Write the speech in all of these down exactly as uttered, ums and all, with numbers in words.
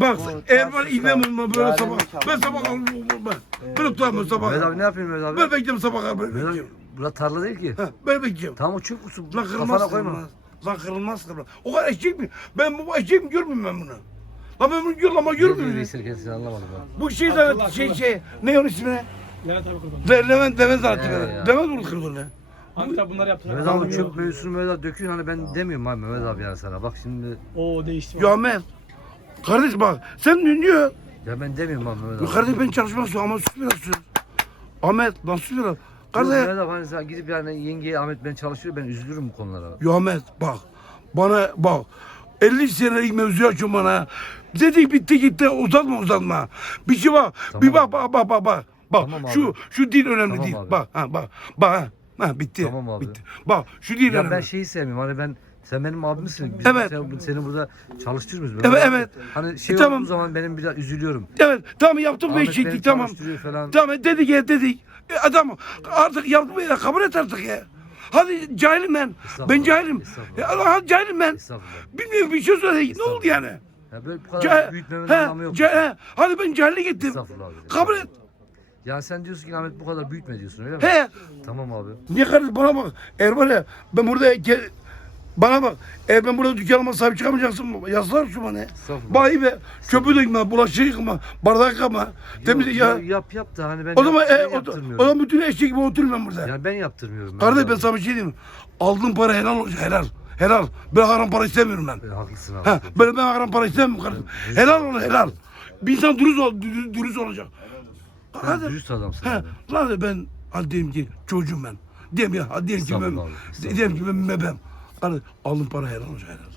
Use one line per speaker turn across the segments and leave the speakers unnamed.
Bak
Bu
eğer
tarz
ben inmem
tutar,
böyle
yarın
sabah.
nikah.
Ben sabah kalmam ben. Ben tutamam sabah.
Mehmet abi ne yapıyorsun Mehmet abi?
Ben bekleyeceğim sabah kadar ben
Mehmet abi
bekleyeceğim.
burası tarla değil ki.
Ha, ben bekleyeceğim.
Tamam uçuk musun?
Lan
Kafana
kırılmaz
koyma.
kırılmaz. Lan kırılmaz kırılmaz. O kadar eşek mi? Ben bu eşek mi görmüyorum ben bunu? Lan ben bunu görüyorum ama
Ne diyor
görmüyorum.
Veysel kendisini anlamadım ben.
Bu şey zaten şey şey. Ne onun ismi ne?
Levent abi kurban.
Le- Levent Levent
He
zaten.
ya.
Levent onu kırdı ne?
Hatta bunları yaptılar.
Mehmet abi çöp mevzusunu Mehmet abi dökün hani ben demiyorum abi Mehmet abi yani sana. Bak şimdi
Oo değişti.
Ya Ahmet. Kardeş bak sen ne diyor?
ya ben demiyorum abi Mehmet
Bu
abi.
kardeş ben çalışmaz ama sus biraz sus. Ahmet lan sus biraz.
Yok,
Kardeş.
Mehmet abi hani sen gidip yani yengeye Ahmet ben çalışıyor ben üzülürüm bu konulara.
Ya Ahmet bak. Bana bak. elli senelik mevzu açın bana. Dedik bitti gitti uzatma uzatma. Bir şey bak.
Tamam
bir bak
abi.
bak bak bak bak. Bak
Tamam
şu
abi.
şu dil önemli
Tamam
değil.
abi.
Bak ha bak. Bak ha. Ha bitti.
Tamam abi.
Bitti. Bak şu dil
Ya
önemli.
ben şeyi sevmiyorum hani ben sen benim abimsin. Biz
Evet.
Sen, seni burada çalıştırmıyoruz.
Evet, evet.
Hani şey
E, tamam.
olduğu zaman benim biraz üzülüyorum.
Evet tamam yaptık ve
Ahmet beni
çektik tamam.
çalıştırıyor falan.
Tamam dedik ya dedik. E, adam artık yaptık ya kabul et artık ya. Hadi cahilim ben.
Estağfurullah,
Ben cahilim.
estağfurullah.
Ya Allah hadi cahilim ben.
Estağfurullah.
Bilmiyorum bir şey söyle. Ne oldu yani?
Ya böyle bu kadar
Ca-
büyütmemenin
he,
anlamı yok.
ca- he, hadi ben cahillik ettim.
Estağfurullah abi.
Kabul et.
Ya sen diyorsun ki Ahmet bu kadar büyütme diyorsun öyle mi?
He.
Tamam abi.
Niye kardeş bana bak. Eğer var ya ben burada ge- bana bak. Eğer ben burada dükkanıma sahip çıkamayacaksın yazlar şu bana.
Estağfurullah.
Bayi be. Çöpü dökme, bulaşık yıkama, bardak yıkama. Temiz
Yok,
ya.
ya, yap yap da hani ben
O zaman
yap-
e,
ben
o,
yaptırmıyorum.
o zaman bütün eşek gibi oturayım ben burada.
Yani ben yaptırmıyorum.
Kardeş ben
abi.
sana bir şey diyeyim mi? Aldığın para helal olacak helal. Helal. Ben haram para istemiyorum ben.
E, haklısın abi.
Ha, böyle ben haram para istemiyorum kardeşim. Helal ol helal. Bir insan dürüst, ol, dürüst, dürüst olacak.
Sen
Hadi.
dürüst adamsın
He,
abi.
lan de ben hadi diyelim ki çocuğum ben. Diyelim ya hadi diyelim ki ben.
Estağfurullah abi, estağfurullah.
Diyelim ki ben bebem. Kardeş aldığın para helal olacak helal.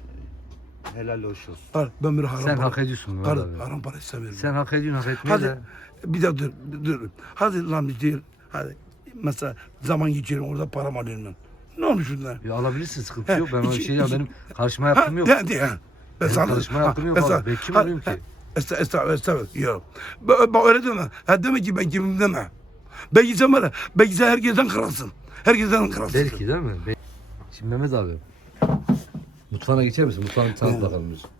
Helal hoş olsun.
Kardeş ben bir haram
Sen
para.
hak ediyorsun Mehmet
Kardeş
abi.
haram para istemiyorum.
Sen hak ediyorsun hak etmiyor
Hadi
da.
bir daha dur, dur. Hadi lan bir değil. Hadi. Mesela zaman geçirelim orada param alıyorum ben. Ne olmuş şunlar?
Ya alabilirsin sıkıntı
He,
yok. Ben o
iki-
şey ya
iki-
benim karışma hakkım yok.
De, de, ha.
Benim
sana-
karışma
ha,
hakkım yok
mesela-
abi. Ben kim
ha,
olayım ki?
ha, Estağfurullah, estağfurullah, estağfurullah. Yok. Bak, bak öyle deme. Ha deme ki ben kimim deme. Belki sen var ya, belki sen herkesten kralsın. Herkesten kralsın.
Belki değil mi? Be- Şimdi Mehmet abi. Mutfağına geçer misin? Mutfağını tanıt bakalım biz.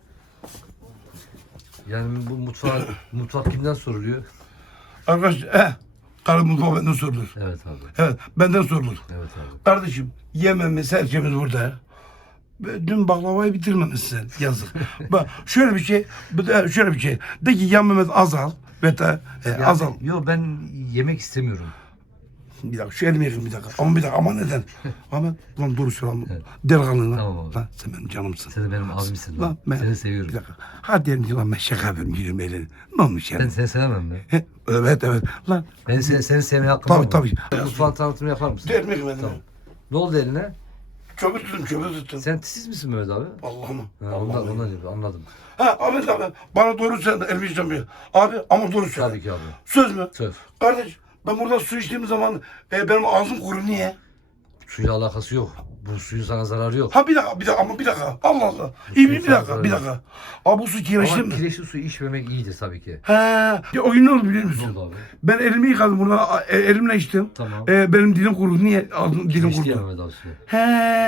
Yani bu mutfağa, mutfak kimden soruluyor?
Arkadaş, he. Karı mutfağı benden sorulur.
Evet abi.
Evet, benden sorulur.
Evet abi.
Kardeşim, yememiz, her şeyimiz burada. Ve dün baklavayı bitirmemişsin sen, yazık. Bak, şöyle bir şey, bu da şöyle bir şey. De ki yememiz azal. Ve de, e,
Yani,
azal.
Yok ben yemek istemiyorum.
Bir dakika şu elimi yakın bir dakika. Ama bir dakika ama neden? Ama lan doğru söyle.
Evet.
Delikanlı lan.
Tamam abi.
Lan sen benim canımsın.
Sen de benim abimsin
Lan
lan.
ben
Seni seviyorum.
bir dakika. Hadi diyelim ki lan ben şaka yapıyorum yürüyorum elini. Ne olmuş
Ben
yani?
seni sevemem mi?
He, evet evet. Lan
Ben seni, seni sevmeye hakkım
Tabii,
var mı?
tabii.
Mutfağın tanıtımını yapar mısın?
değirmek benim.
Tamam. Ne oldu eline?
Çöpü tutun çöpü tutun.
Sen tisiz misin Mehmet abi?
Allah'ım.
Ha, ondan, ondan diyor, anladım.
Ha Ahmet abi bana doğru söyle elimi yıkamıyor. Abi ama doğru söyle.
Tabii ki abi.
Söz mü?
Söz.
Kardeş ben burada su içtiğim zaman e, benim ağzım kuru niye?
Suyla alakası yok. Bu suyun sana zararı yok.
Ha bir dakika bir dakika ama bir dakika. Allah Allah. İyi bir, bir dakika
fazla
bir
yok.
dakika. Abi bu su kireçli
Ama
mi?
kireçli suyu içmemek iyidir tabii ki.
He. Ya o gün ne oldu biliyor
Ne
musun?
oldu abi?
Ben elimi yıkadım burada e, elimle içtim.
Tamam.
E, benim dilim kurudu. Niye ağzım dilim
Kireçli ya
kurudu?
Mehmet abi suyu.
He.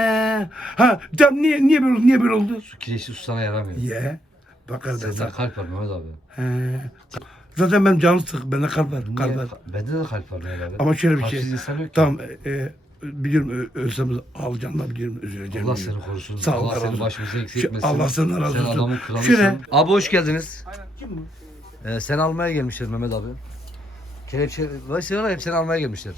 Ha. Tamam niye niye böyle oldu? Niye böyle oldu?
Su kireçli su sana yaramıyor.
Ye. Bak kardeş.
Sende kalp var Mehmet abi.
He. Zaten benim canım sık. Bende kalp var. Kalp
Niye?
var.
Bende de kalp var Mehmet abi.
Ama şöyle bir
Kalpsiz
şey.
insan yok ki.
Tamam. E, e, biliyorum ö- ölsem alacağım da biliyorum üzüleceğim.
Allah
biliyorum.
seni korusun.
Sağ ol,
Allah
razı
seni
olsun.
başımıza eksik
Şu-
etmesin.
Allah senden razı
Sen
olsun.
adamın kralısın.
Şöyle.
Abi hoş geldiniz.
Kim bu?
Ee, seni almaya gelmişler Mehmet abi. Kelepçe, vay sigara hep seni almaya gelmişler.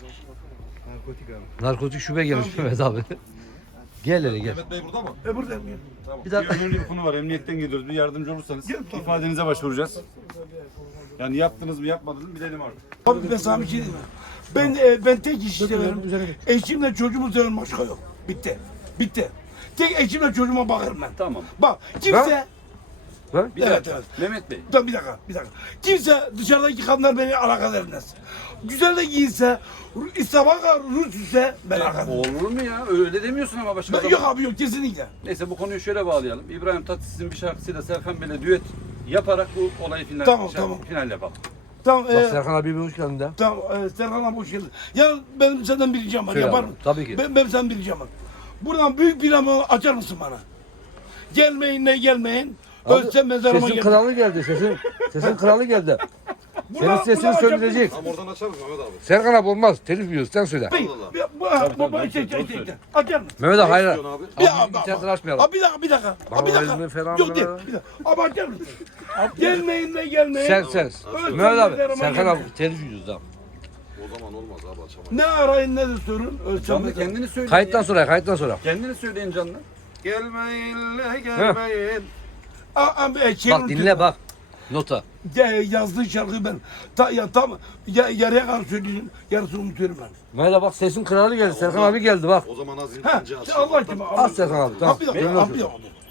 Narkotik abi.
Narkotik şube gelmiş Mehmet abi. Gel hele gel.
Mehmet Bey burada mı?
E buradayım. ya.
Tamam.
Bir dakika.
Bir önemli bir konu var. Emniyetten geliyoruz. Bir yardımcı olursanız
Gel, tamam.
ifadenize başvuracağız. Yani yaptınız mı yapmadınız mı bilelim artık.
Abi ben sana bir şey diyeyim. Ben e, ben tek iş severim. Eşimle çocuğumu severim başka yok. Bitti. Bitti. Tek eşimle çocuğuma bakarım ben.
Tamam.
Bak kimse
Ha?
Bir
Evet,
dakika.
evet.
Mehmet Bey.
Dur bir dakika, bir dakika. Kimse dışarıdaki kadınlar beni alakadar etmez. Güzel de giyinse, sabah kadar Rus ise ben alakadar etmez.
Olur mu ya? Öyle demiyorsun ama başka
Ben-
zaman.
Yok abi yok kesinlikle.
Neyse bu konuyu şöyle bağlayalım. İbrahim Tatlıses'in bir şarkısıyla Serkan Bey'le düet yaparak bu olayı final,
Tamam,
şey-
tamam.
final yapalım.
Tamam,
Bak
e,
Serkan abi hoş geldin de.
tamam e, Serkan abi hoş geldin. Ya benim senden bir ricam var,
Söyle
yapar
abi,
mısın?
tabii ki.
Ben, benim senden bir ricam var. Buradan büyük bir ama açar mısın bana? Gelmeyin ne gelmeyin. Ölsem mezarıma
Sesin
gel.
kralı geldi. Sesin sesin kralı geldi. Senin sesini söyleyecek.
Tamam oradan açarız Mehmet abi.
Serkan abi olmaz. Telif yiyoruz. Sen söyle.
Bey, bir- bu- bu- bu- şey, şey, şey, Açar mısın?
Mehmet abi hayır.
Ne
Abi
istiyorsun abi?
Bir-
bir interneti açmayalım.
Abi bir dakika, bir dakika.
Bana
Abi bir dakika.
vezni falan
Yok değil,
bana-
bir dakika. Abi açar mısın? Gelmeyin de gelmeyin.
Sen sen.
Ölsem
Mehmet abi.
mezarıma
Serkan
gel.
abi telif yiyoruz tamam.
O zaman olmaz abi açamayız.
Ne arayın ne de sorun. Ölsem
Canlı
mezarıma.
kendini söyleyin.
Kayıttan
ya.
sonra kayıttan sonra.
Kendini söyleyin canlı.
Gelmeyin le gelmeyin.
Aa, abi, e, şey
Bak
unuttum.
dinle bak. Nota.
Ya, yazdığı şarkıyı ben ta, ya, tam ya, yarıya kadar söyleyeyim. Yarısını unutuyorum ben.
Mehmet abi bak sesin kralı geldi. Serkan abi geldi bak.
O zaman az
Ha,
ince aç.
Allah aşkına.
Az Serkan abi tamam.
Abi bir dakika,
Memnun
abi bir
oldum.
dakika.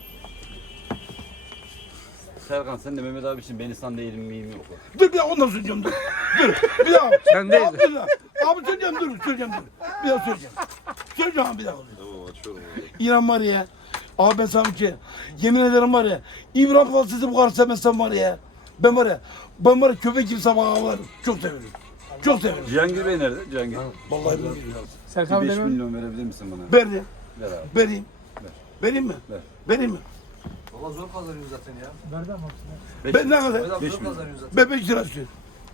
Serkan sen de Mehmet abi için ben insan değilim miyim yok.
Dur bir dakika ondan söyleyeceğim dur. Dur bir dakika.
Sen değil.
Abi bir dakika. Abi söyleyeceğim dur söyleyeceğim dur. Bir dakika söyleyeceğim. Söyleyeceğim abi bir dakika.
Tamam açıyorum abi.
İnan var ya. Abi ben sana bir şey. Yemin ederim var ya. İbrahim Tatlıses'i bu kadar sevmezsem var ya. Ben var ya. Ben var ya köpek gibi sabah ağlarım. Çok severim. Çok severim.
Cihangir Bey nerede? Cihangir.
Vallahi billahi.
Serkan
Bir
abi
beş
demiyor.
milyon verebilir misin bana?
Verdi.
Ver abi.
Vereyim.
Ver.
Vereyim mi?
Ver.
Vereyim mi?
Valla zor kazanıyorsun zaten ya.
Verdi ama.
Beş
Ben ne
milyon.
kadar?
Mehmet abi
Beş
zor
milyon.
kazanıyorsun zaten.
Ben beş lira istiyorum.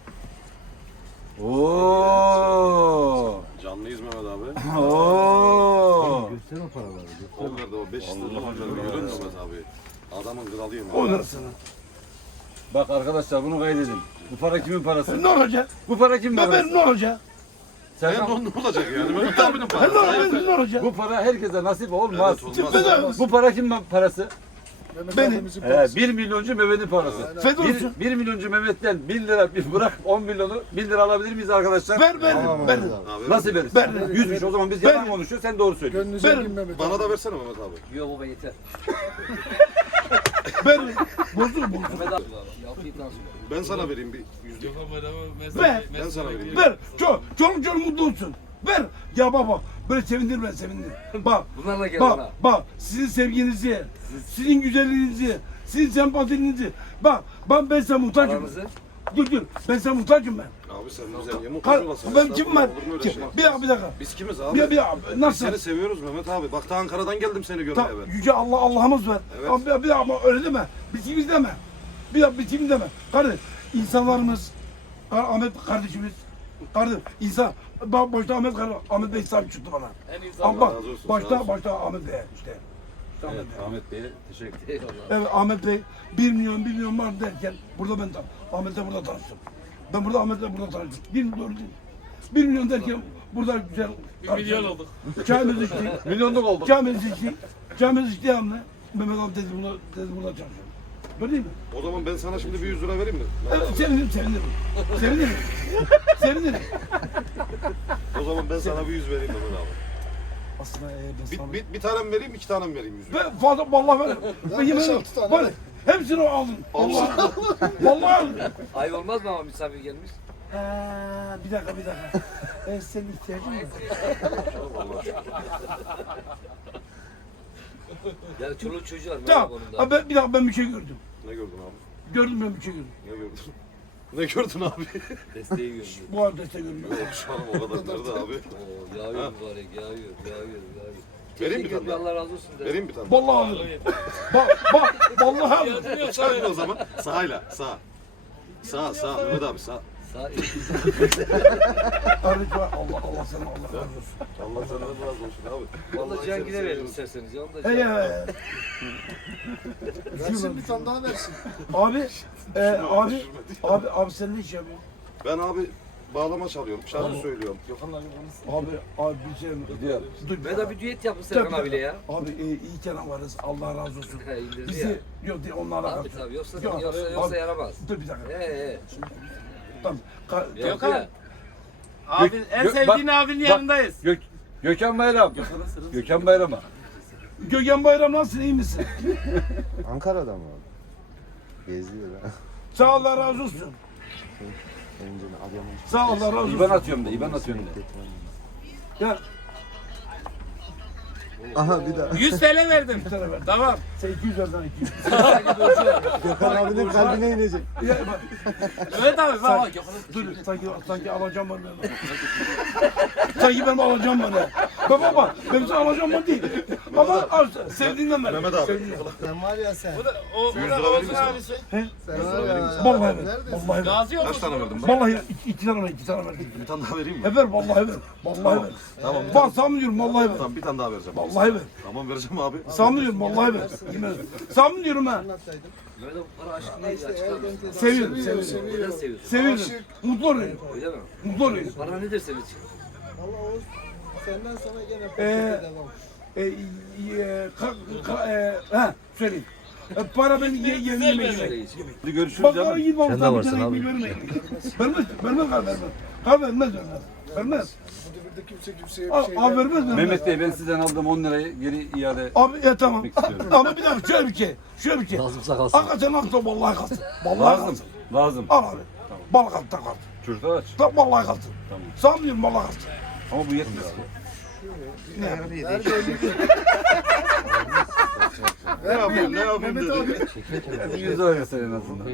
Oo.
Canlıyız Mehmet abi.
Oo.
Göster o paraları. Göster.
O verdi o beş lira. Görün Mehmet abi. Adamın kralıyım.
On
abi.
lirasını.
Bak arkadaşlar bunu kaydedin. Bu para kimin parası?
Ne olacak?
Bu para kimin
Ben
parası?
ben ne olacak?
Serkan,
Ne ne olacak yani? Mehmet abinin
Ben
parası.
ne olacak? Ben ne olacak?
bu para herkese nasip olmaz.
Evet, olmaz.
Bedava.
Bu para kimin parası?
Benim.
He, bir milyoncu Mehmet'in parası.
Feda
Bir,
olsun.
bir milyoncu Mehmet'ten bin lira bir bırak on milyonu bin lira alabilir miyiz arkadaşlar?
Ver ver. Ver.
Abi,
Nasıl verirsin?
Ver.
Yüzmüş o zaman biz
Ver.
yalan konuşuyor sen doğru söylüyorsun.
Ver.
Bana da versene Mehmet abi.
Yok baba yeter.
Ver. Bozdur bozdur.
Mehmet abi. Yapayım daha sonra.
Ben sana vereyim bir yüzlük.
Ver.
Ben sana vereyim.
Ver. Çok çok çok mutlu olsun. Ver. Ya baba böyle sevindir ben sevindir. Bak.
Bunlarla gel
Bak
bana.
bak sizin sevginizi, sizin güzelliğinizi, sizin sempatinizi. Bak ben ben sana muhtacım.
Paramızı.
Dur dur ben sana muhtacım ben.
Abi sen bize niye
Kar,
mutluluk olasın?
ben kim var?
Olur mu öyle
Kim?
şey?
Bir dakika bir dakika.
Biz kimiz
Bir
abi?
dakika bir dakika. Nasıl?
Seni seviyoruz Mehmet abi. Bak ta Ankara'dan geldim seni görmeye
Ta,
ben.
yüce Allah Allah'ımız var.
Evet.
Ama bir, bir dakika ama öyle deme. Bitimiz deme. Bir dakika bitimiz deme. Kardeş insanlarımız, Kar- Ahmet kardeşimiz, kardeş insan, bak başta Ahmet kardeş, Ahmet Bey sahip çıktı bana. Ama bak
razı olsun, sağ
başta
olsun.
başta Ahmet Bey işte. İşte
Evet,
Ahmet Bey.
Ahmet Bey'e teşekkür ederim.
Eyvallah.
Evet Ahmet Bey bir milyon bir milyon var derken burada ben tan- Ahmet'le burada tanıştım. Ben burada Ahmet'le burada tanıştım. Değil mi doğru değil mi? Bir milyon derken burada güzel
Bir milyon olduk.
çayımızı içtik.
Milyonluk olduk.
Çayımızı içtik. Çayımızı içtiği anda Mehmet abi dedi burada, dedi burada çalışıyorum. Böyle değil mi?
O zaman ben sana şimdi bir yüz lira vereyim mi?
Evet, sevinirim, sevinirim. Sevinirim. sevinirim.
O zaman ben sana bir yüz vereyim Mehmet abi.
Aslında e, ben
Bir,
sana...
bir, bir tane mi vereyim, iki tane mi vereyim yüzü?
Ben fazla vallahi veririm. Ben yemin ederim. Var. Hepsini aldım. Allah. Vallahi aldım.
Ay olmaz mı ama misafir gelmiş?
Ha, bir dakika bir dakika. E, senin ihtiyacın mı?
Yani çoluk çocuğu var.
Tamam.
Tamam.
Ha, ben, bir dakika ben bir şey gördüm.
Ne gördün abi?
Gördüm ben bir şey gördüm.
Ne gördün? Ne gördün abi?
Desteği görüyor.
Bu arada işte görüyorum.
Şu an o kadar nerede abi?
Oo, yağıyor mübarek, yağıyor, yağıyor, yağıyor.
Vereyim bir
Teşekkür
tane
ederim,
daha.
Allah razı olsun. de.
Vereyim bir tane.
Vallahi aldım. Bak bak vallahi aldım.
Çarpma o zaman. Sağıyla, sağ. Sağ, sağ. Mehmet abi sağ.
Sağ
Kardeş var. Allah Allah sana Allah razı olsun.
Allah sana da razı olsun abi.
Vallahi Cihangir'e verin isterseniz ya. Onu da
Hey
Cihangir'e-
hey.
Versin bir tane daha versin.
Abi, e, abi, abi, abi sen ne iş yapıyorsun?
Ben abi bağlama çalıyorum, şarkı söylüyorum.
Abi, abi bir şey mi?
Gidiyor.
Dur,
Ve de bir düet yapın Serkan
Tabii,
abiyle ya.
Abi e, iyi kelam varız. Allah razı olsun.
He indirdi ya.
Bizi yok değil onlarla
Tabii
kalsın.
tabii yoksa,
Yok,
yoksa,
abi,
yoksa yaramaz.
Dur bir dakika.
He he.
Tamam. Ka-
Yok
Gökhan.
ya.
Abi en
Gö-
sevdiğin
bak-
abinin
bak-
yanındayız.
Gök, Gökhan Bayram. Gökhan Bayram'a.
Gökhan Bayram nasılsın? İyi misin?
Ankara'da mı? Geziyor ha.
Sağ ol, Allah razı olsun.
Önce Adıyaman
Sağ ol, Allah razı
İban
olsun.
atıyorum da, İban atıyorum da.
Ya
Aha bir daha.
yüz T L verdim. Tamam.
Sen iki yüz ver lan iki yüz.
Gökhan abinin kalbine inecek.
Ya bak,
Evet abi bak.
dur sanki sanki alacağım var benim. Sanki benim alacağım var ya. Bak bak bak. Benim sana alacağım var değil. Ama al, sevdiğinden ver.
Mehmet abi.
Sevdiğinden.
Sen var ya sen.
Bu da o
yüz
bu
lira
da
vereyim
Oğuzhan
mi sana?
abisi.
Sen var ya.
Vallahi ver.
Neredesin?
Vallahi ver.
Gazi
Kaç
olmuş.
tane verdim ben?
Vallahi iki, iki tane ver. iki tane ver.
Bir tane daha vereyim mi?
E ver vallahi ver. Vallahi ver.
Tamam.
Bak sana diyorum vallahi ver.
Tamam bir tane daha vereceğim.
Vallahi ver.
Tamam vereceğim abi.
Sana diyorum vallahi ver. Yemin ederim. Sana diyorum ha.
Mehmet abi para aşkı neydi açıklar mısın?
Seviyorum, seviyorum.
Neden seviyorsun?
Seviyorum. Mutlu oluyorum.
Öyle mi?
Mutlu oluyorum.
Para nedir senin için?
Allah Oğuz. Senden sonra gene
Ee,
pakete devam.
E, e, ka, ka, e, ha, söyleyeyim. E, para benim ye, yemeğim yemek.
Senin için.
Hadi görüşürüz
Bak
canım.
bana git bana
Sen de
sana bir
varsın
tane
abi.
ekmek verme. Vermez, vermez kar vermez. Kar vermez vermez. Vermez.
Burada kimse kimseye
Abi, abi vermez vermez.
Mehmet Bey ben sizden aldığım on lirayı geri iade
Abi ya tamam.
etmek istiyorum.
Ama bir dakika şöyle bir şey. Şöyle bir şey.
Lazımsa kalsın.
Hakikaten hakikaten vallahi kalsın. Vallahi
Lazım.
kalsın.
Lazım.
Al abi. Balık kalsın kalsın.
Çocuklar aç.
Tamam vallahi kalsın.
Tamam.
Sanmıyorum vallahi kalsın.
Ama bu yetmez.
Ne yapayım ne yapayım dedi.
yüz lira versen en azından.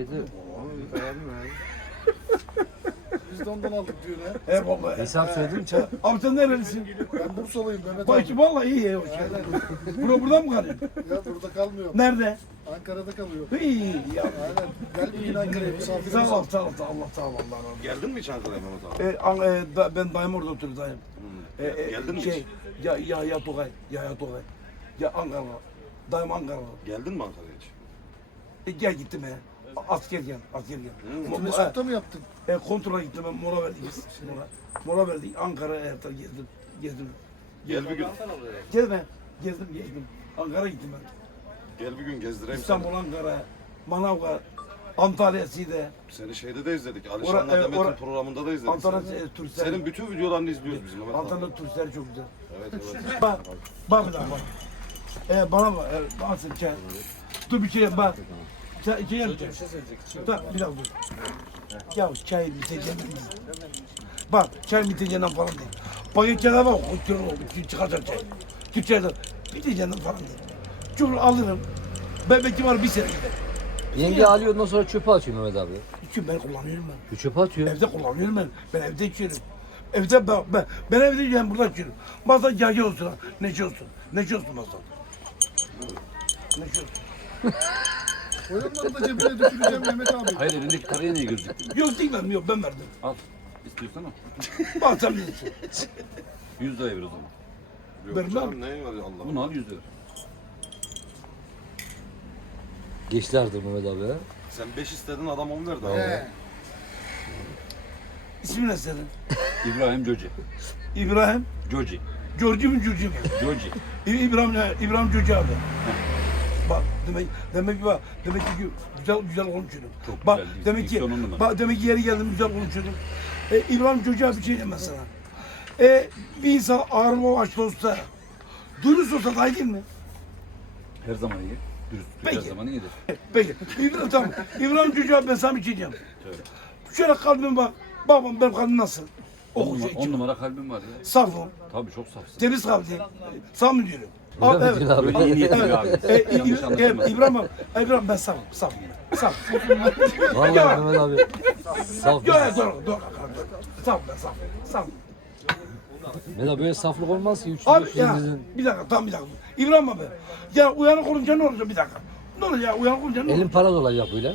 Biz de ondan aldık diyor ha.
He vallahi.
Hesap söyledim çay.
Abi sen nerelisin?
Ben Bursalıyım Mehmet
Bak
abi.
ki vallahi iyi ya. Hoş geldin. Bura burada mı kalıyorsun?
Ya burada kalmıyorum.
Nerede?
Ankara'da kalıyorum.
İyi ya.
Aynen. Gel bir gün Ankara'ya misafirimiz
Sağ ol,
ol.
sağ ol, sağ ol, Allah sağ ol, Allah razı olsun.
Geldin mi hiç Ankara'ya Mehmet abi?
E, an, e, da, ben dayım orada oturuyor dayım. E, e,
Geldin mi
şey,
hiç?
ya, ya, ya Togay, ya, ya Togay. Ya Ankara, dayım Ankara.
Geldin mi Ankara'ya hiç?
E, gel gittim he. Askerken, askerken. Mo-
Mesut'ta mı yaptın?
E, kontrola gittim ben, mola verdik biz. Mola, mola verdik, Ankara, Ertal gezdim, gezdim.
Gel bir gün.
Gezme, gezdim, gezdim. Ankara gittim ben.
Gel bir gün gezdireyim seni.
İstanbul, Ankara, Manavgat, Antalya, Side,
Seni şeyde de izledik.
Ora-
Alişan'la
e,
Demet'in
ora-
programında da izledik.
Antalya
seni.
e, turistler.
Senin bütün videolarını izliyoruz biz Mehmet abi.
Antalya turistler çok güzel.
Evet evet.
Bak, bak bir dakika bak. Ee, bana bak, e, bak sen çay. Dur bir şey bak. Çay, çay yap çay. Bak bir dakika dur. Ya çay biteceğinden değil. Bak çay biteceğinden falan değil. Paketlere bak, o kilo oldu, çıkacak çay. Türkçe'den biteceğinden falan değil. Çünkü alırım. Ben belki var bir sene gider.
Yenge alıyor ondan sonra çöpe atıyor Mehmet abi.
Çünkü ben kullanıyorum ben.
Bir çöpe atıyor.
Evde kullanıyorum ben. Ben evde içiyorum. Evde ben, ben, ben evde yiyorum, burada içiyorum. Masa yağ olsun, ha, neşe olsun. Neşe olsun masa. Neşe olsun.
Oyunları da cebine düşüreceğim Mehmet abi.
Hayır elindeki paraya niye gözüktü?
Yok değil ben, yok ben verdim.
Al. İstiyorsan al.
Bak sen bilirsin.
yüz lira ver o zaman.
Yok
Vermem.
canım neyin var ya Allah.
Bunu al yüz lira.
Geçti artık Mehmet abi ya.
Sen beş istedin adam on verdi abi.
He.
İsmin ne senin?
İbrahim Coci.
İbrahim.
Coci.
Georgi mi Curci mi?
Coci.
İ- İbrahim ne? İbrahim Curci abi. Bak demek demek ki bak demek ki güzel güzel konuşuyorum.
Çok
Bak
güzel,
demek ki
diksiyonun numara.
bak demek ki yeri geldim güzel konuşuyorum. E, İbrahim Curci abi bir şey diyeyim ben sana. E, bir insan ağırma açlı olsa, dürüst olsa daha iyi değil mi?
Her zaman iyi. Dürüst. Her
Peki.
zaman iyidir.
Peki. İbrahim tamam. İbrahim Curci abi ben sana bir şey diyeceğim.
Söyle.
Şöyle kalbim bak. Babam benim kalbim nasıl?
On,
O
numara,
şey,
on numara kalbim var ya.
safım.
Tabii çok safsın.
Temiz kalpli. Sağ mı diyorum?
Öyle mi
evet.
diyorsun abi?
Böyle iyi niyetli bir
Evet.
abi.
E, e,
Yanlış
İ-
anlaşılmasın.
e, İbrahim abi, İbrahim ben sağım, sağım, sağım.
Vallahi Mehmet abi. Saf.
Yok yok doğru, doğru. Sağım ben sağım, sağım.
Mehmet abi böyle saflık olmaz ki. üç yüz
Abi
beş
ya,
yüzün.
bir dakika, tam bir dakika. İbrahim abi, ya uyanık olunca ne olacak bir dakika? Ne olacak ya, uyanık olunca ne
Elin
olacak?
para dolacak böyle.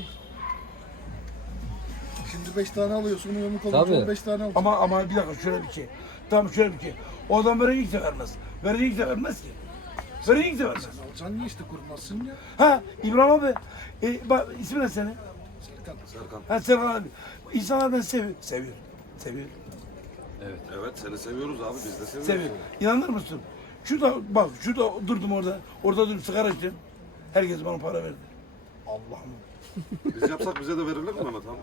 Şimdi beş tane alıyorsun, yumruk
Tabii.
olunca on beş tane alacaksın.
Ama ama bir dakika şöyle bir şey. Tamam şöyle bir şey. O adam verecekse vermez. Verecekse vermez ki. Verecekse vermez.
Alacaksın ya işte kurmazsın ya.
Ha İbrahim abi, e, bak ismi ne senin?
Serkan.
Serkan.
Ha Serkan abi. İnsanlar beni seviyor. Seviyor. Seviyor.
Evet.
Evet seni seviyoruz abi biz de seviyoruz.
Seviyor. İnanır mısın? Şurada bak şurada durdum orada. Orada durdum sigara içtim. Herkes bana para verdi. Allah'ım.
Biz yapsak bize de verirler mi Mehmet abi?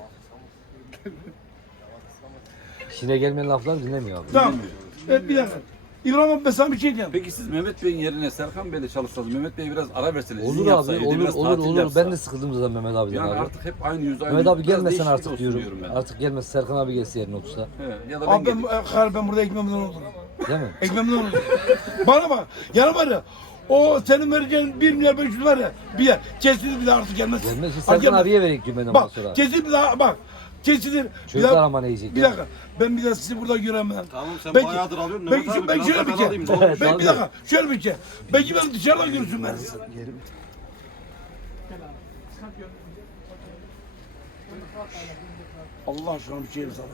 İşine gelmeyen laflar dinlemiyor abi.
Tamam. Evet, bir dakika. İbrahim abi ben sana bir şey diyeceğim.
Peki siz Mehmet Bey'in yerine Serkan Bey'le çalışsanız Mehmet Bey biraz ara verseniz.
Olur
izin
abi,
yapsa, evde
olur
biraz
olur
tatil
olur.
yapsa.
Ben de sıkıldım zaten Mehmet abiden
Yani
abi.
artık hep aynı yüz aynı
Mehmet abi
yüz. Biraz
gelmesen
değişiklik
artık
olsun
diyorum.
ben.
Artık gelmez Serkan abi gelsin yerine otursa.
He, ya da ben
Abi ben,
geleyim.
e, hayır, ben burada ekmeğimden olurum.
Değil mi?
Ekmeğimden olur. Bana bak. Yani var ya. O senin vereceğin bir milyar beş yüz var ya. Bir yer. Kesilir bir daha artık gelmez.
Gelmez. Biz
Ha,
Serkan
gelmez.
abiye vereyim cümleden ondan
Bak
sonra.
kesilir bir daha bak. Kesilir. Bir
Çocuklar
daha-
ama ne yiyecek?
Bir dakika. Ben bir de sizi burada göremem.
Tamam sen
Belki-
bayağıdır alıyorsun.
Belki,
Mehmet abi
belki
biraz
şöyle
da
bir
ben
şey.
alayım. Ne olur.
Ben bir dakika. Şöyle bir şey. Belki beni dışarıda görürsün ben. Allah aşkına bir şey sana.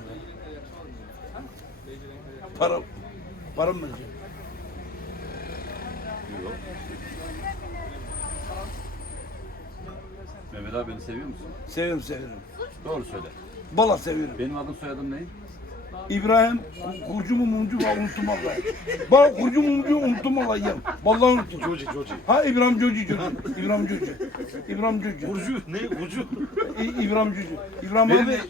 Para, param mı verecek?
Mehmet abi beni seviyor musun?
Seviyorum seviyorum.
Doğru söyle.
Valla seviyorum.
Benim adım soyadım ne?
İbrahim Kurcu mu mumcu var unuttum vallahi. Bak Kurcu mumcu unuttum vallahi ya. Vallahi unuttum.
Coci coci.
Ha İbrahim Coci Coci. İbrahim Coci. İbrahim Coci.
Burcu ne? Burcu.
İ- İbrahim Coci. İbrahim
Benim
abi.